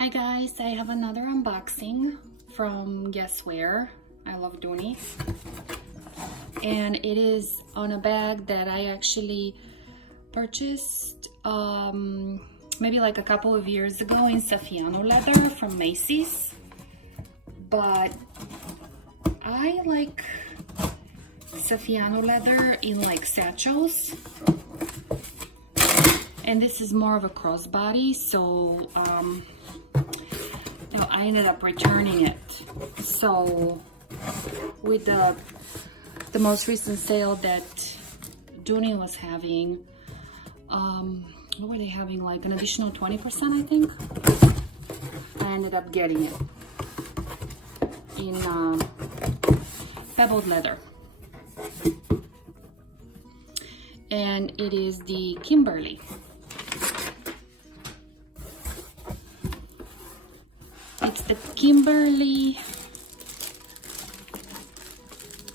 Hi guys, I have another unboxing from guess where. I love doing it. And it is on a bag that I actually purchased maybe like a couple of years ago in Saffiano leather from Macy's. But I like Saffiano leather in like satchels. And this is more of a crossbody, so I ended up returning it. So with the most recent sale that Dooney was having, what were they having, like an additional 20%, I think? I ended up getting it in pebbled leather. And it is the Kimberly. It's the Kimberly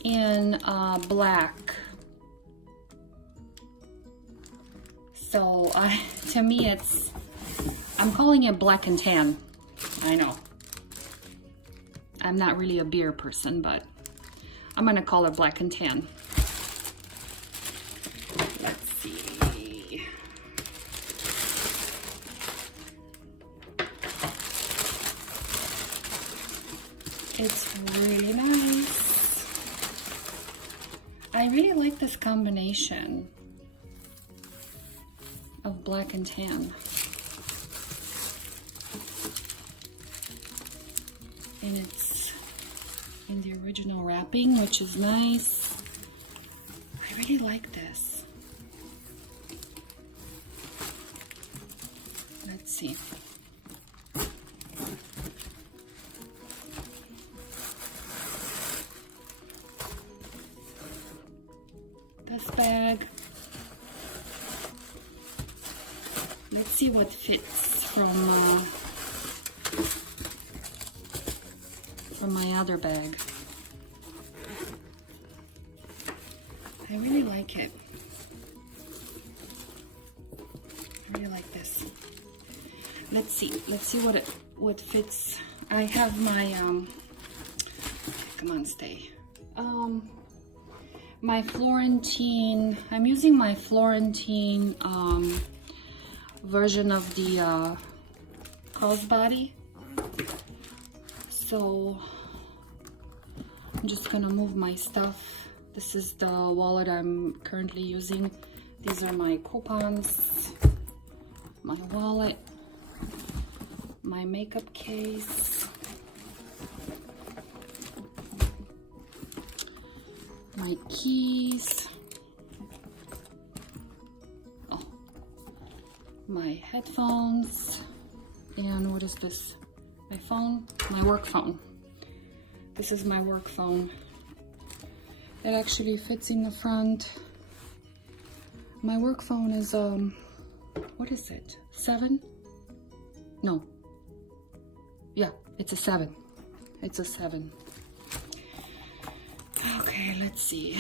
in black. So to me I'm calling it black and tan. I know. I'm not really a beer person, but I'm gonna call it black and tan. Let's see. It's really nice. I really like this combination of black and tan. And it's in the original wrapping, which is nice. I really like this. Let's see. This bag. Let's see what fits from my other bag. I really like it. I really like this. Let's see what fits. I have my come on, stay. My Florentine. I'm using my Florentine version of the crossbody. So I'm just gonna move my stuff. This is the wallet I'm currently using. These are my coupons, my wallet, my makeup case, my keys, my headphones, and what is this? My phone, my work phone. This is my work phone. It actually fits in the front. My work phone is, what is it? 7? No. Yeah, it's a 7. It's a 7. Okay, let's see.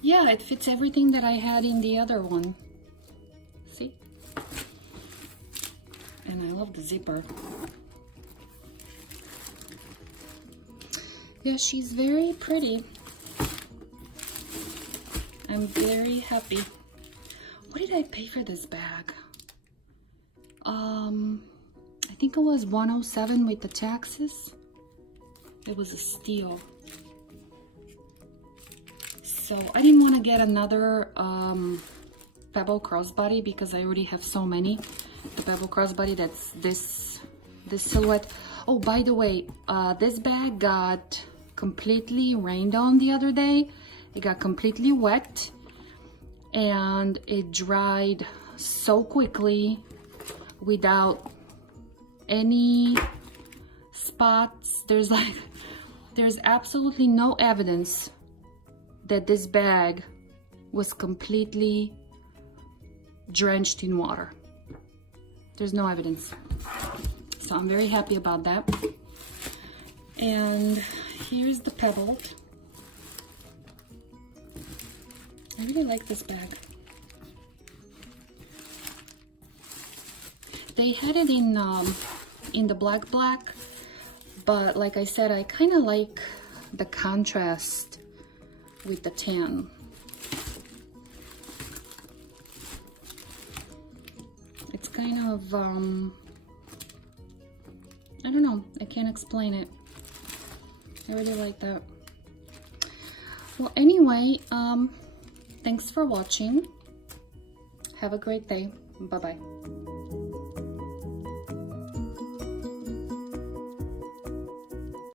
Yeah, it fits everything that I had in the other one. See? And I love the zipper. Yeah, she's very pretty. I'm very happy. What did I pay for this bag? I think it was $107 with the taxes. It was a steal. So I didn't want to get another pebble crossbody because I already have so many. The pebble crossbody, that's this silhouette. Oh, by the way, this bag got completely rained on the other day. It got completely wet and it dried so quickly without any spots. There's absolutely no evidence that this bag was completely drenched in water. There's no evidence. So I'm very happy about that. And here's the pebbled. I really like this bag. they had it in the black, but like I said, I kind of like the contrast with the tan. It's kind of, I don't know, I can't explain it. I really like that. Well, anyway, thanks for watching. Have a great day. Bye-bye.